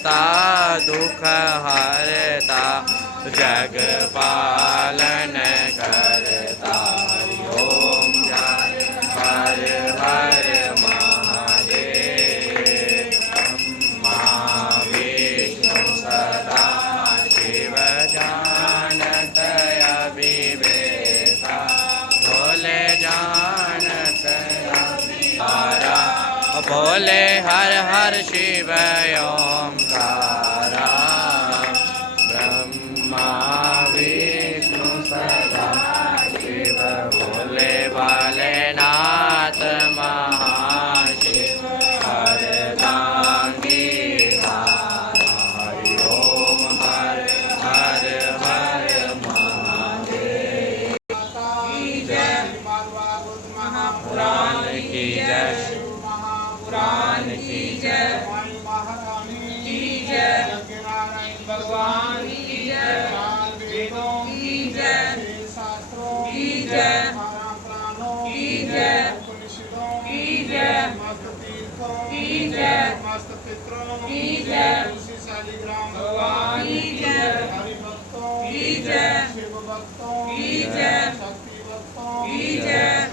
हरता दुख हरता जग पालन करता। हरि ओम जय हर हर महादेव। ब्रह्मा विष्णु सदा शिव जानत अविवेका भोले जानत अविकारा। बोले हर हर शिव ओंकारा। ब्रह्मा विष्णु सदा शिव भोले वाले नाथ महाशिव हरदांगी धारा। हरि ओम हर हर हर महादेव। पुराण की जय पुराण की जय की जय भगवान की जय वेदों की जय शास्त्रों की जय की जय की जय मस्त तीर्थों की जय मस्त पितरों की जय शालिग्राम भगवान की जय हरि भक्तों की जय शिव भक्तों की जय शक्ति भक्तों की जय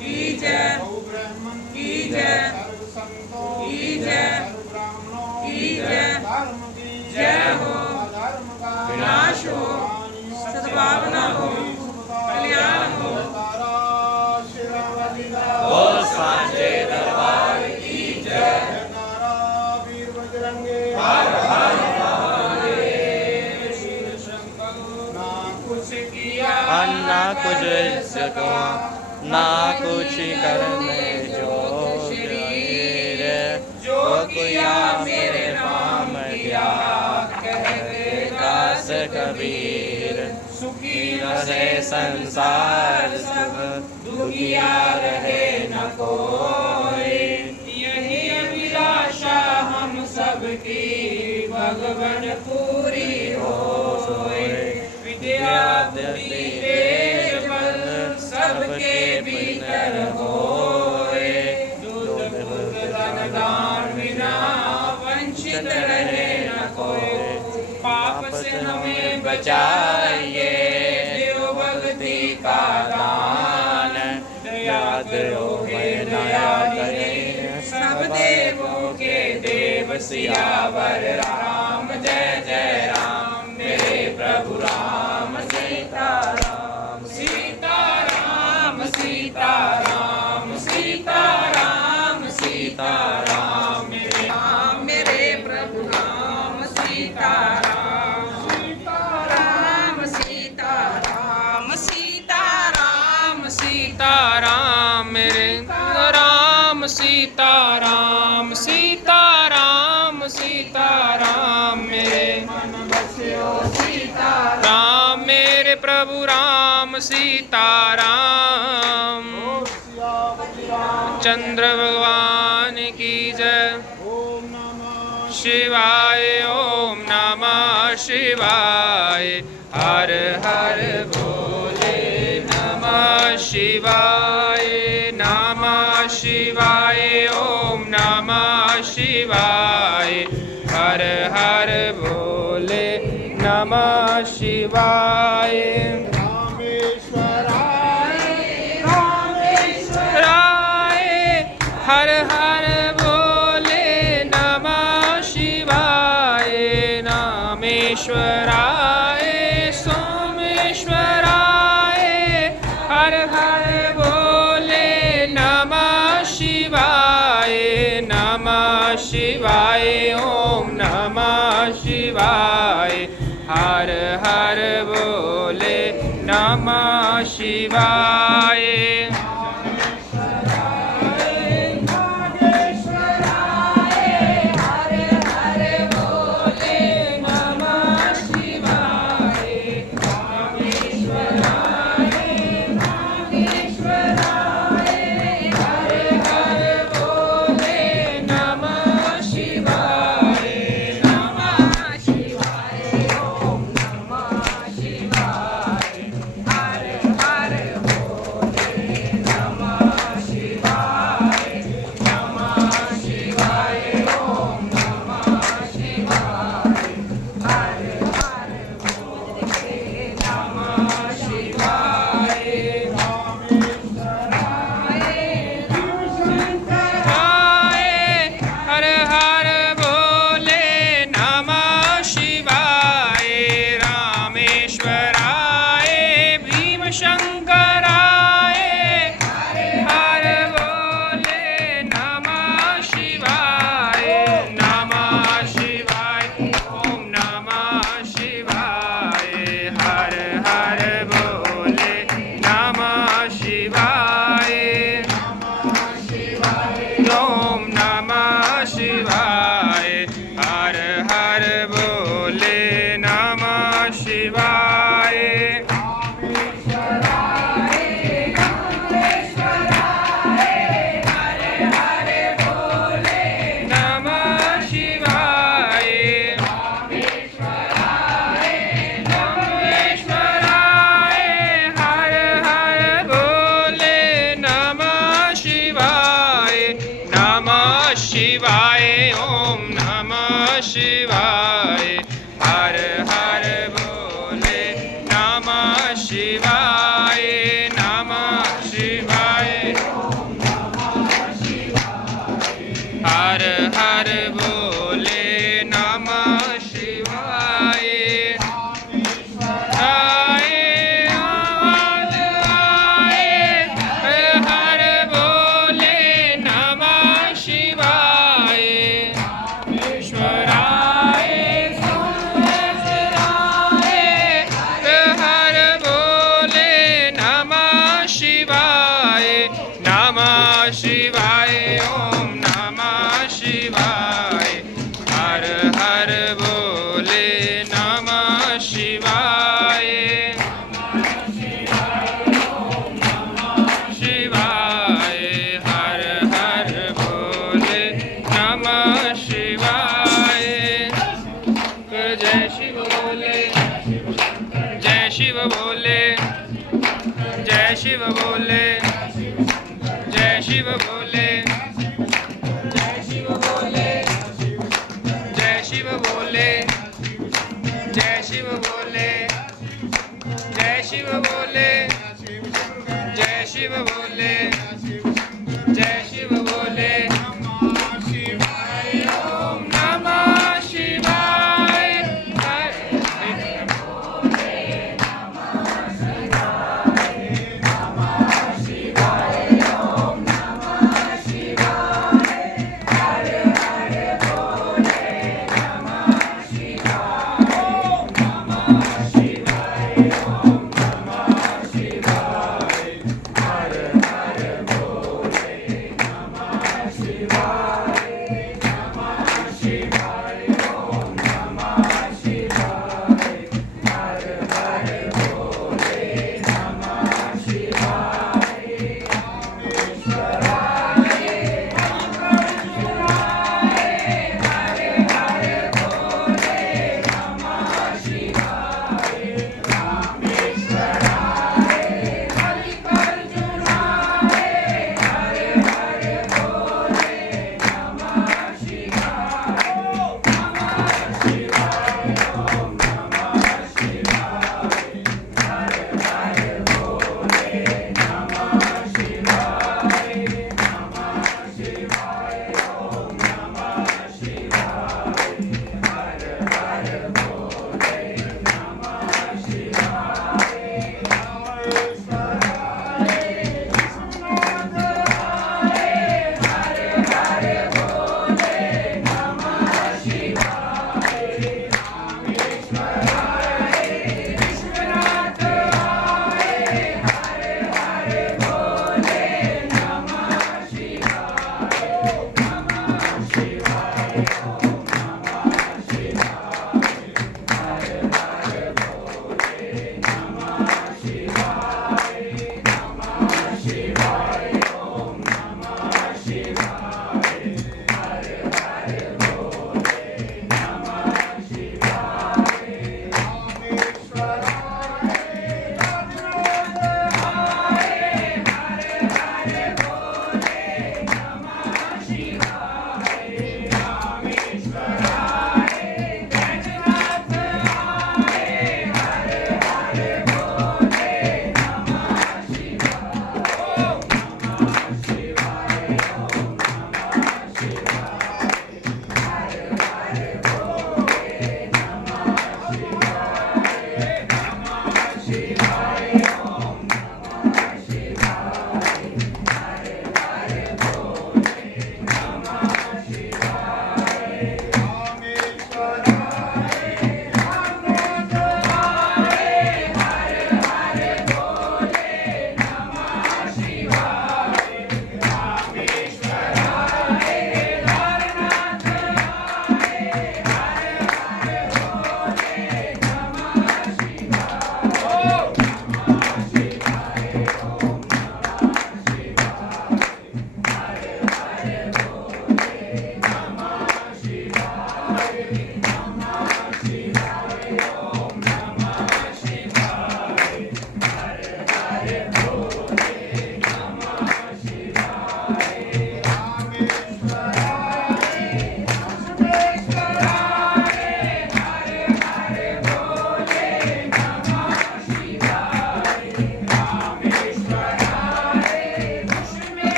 की जय ब्राह्मण की जय सर्व संतों की जय सर्व ब्राह्मणों की जय धर्म की जय हो धर्म का विनाश हो सद्भावना हो कल्याण हो। बोल सांचे दरबार की जय। नारा वीर बजरंगे हर हर महादेव। शिव शंकर ना कुछ किया ना कुछ सका ना कुछ करने जो शरीर जो किया मेरे नाम दिया कहते दास कबीर। सुखी रहे संसार सब दुखिया रहे न कोई। यही अभिलाषा हम सबकी भगवन पूरी होए। विद्या बुद्धि तेज बल सबके भीतर होए। दूध बुध धन दान बिना वंचित रहे न कोई। पाप से हमें बचाइए देव भक्ति का दान। दया दो दया करे सब देवों के देव सियावर राम जय जय राम। मेरे प्रभु राम सीताराम सीताराम सीताराम सीताराम सीताराम। मेरे प्रभु राम सीताराम सीताराम सीताराम सीताराम सीताराम। मेरे राम सीताराम सीताराम सीताराम। मेरे मन बस्यो सीताराम। मेरे प्रभु राम सीताराम। चंद्र भगवान की जय। ओम नमः शिवाय ओम नमः शिवाय। हर हर भोले नमः शिवाय नमः शिवाय ओम नमः शिवाय। हर हर भोले नमः शिवाय। हर हर भोले नमः शिवाय। नामेश्वराय सोमेश्वराय। हर हर भोले नमः शिवाय नमः शिवाय ओम नमः शिवाय। हर हर भोले नमः शिवाय। शिवाय नमः शिवाय हर हर बोले नमः शिवाय आए आवाज आए हर बोले नमः शिवाय ईश्वराय सुरेश्वराय हर बोले नमः शिवाय ओम नमः शिवाय हर हर बोले नमः शिवाय शिवाय हर हर बोले नमः शिवाय जय शिव बोले जय शिव बोले जय शिव बोले जय शिव बोले जय शिव बोले जय शिव बोले जय शिव बोले जय शिव बोले जय शिव बोले जय शिव बोले ओम नमः शिवाय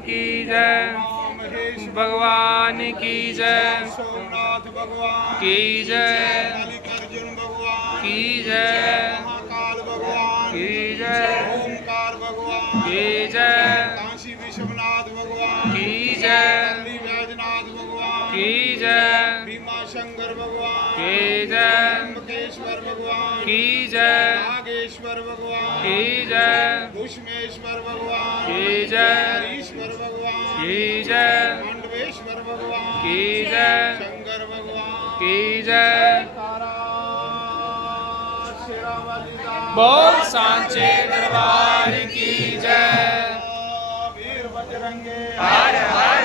की जय, महेश भगवान की जय, सोमनाथ भगवान की जय, मल्लिकार्जुन भगवान की जय, महाकाल भगवान की जय, ओमकार भगवान की जय, काशी विश्वनाथ भगवान की जय, दिल्ली वैजनाथ भगवान की जय, भीमा शंकर भगवान की जय, त्र्यंबकेश्वर भगवान की जय, नागेश्वर भगवान की जय, भूष्मेश्वर भगवान की जय, हरीश्वर भगवान की जय, मंडवेश्वर भगवान की जय, शंकर भगवान की जय। तारा शेरावाली का बोल सांचे दरबार की जय। वीर बजरंगे हर हर